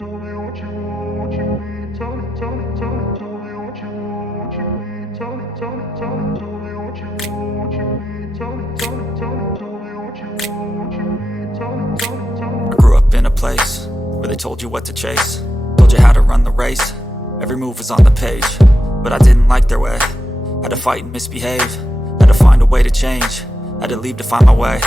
Tell me what you want, what you need. Tell me, tell me, tell me. Tell me what you want, what you need. Tell me, tell me, tell me. Tell me what you want, what you need. Tell me, tell me, tell me. Tell me what you want, what you need. Tell me, tell me, tell me. I grew up in a place where they told you what to chase, told you how to run the race. Every move was on the page, but I didn't like their way. Had to fight and misbehave, had to find a way to change, had to leave to find my way.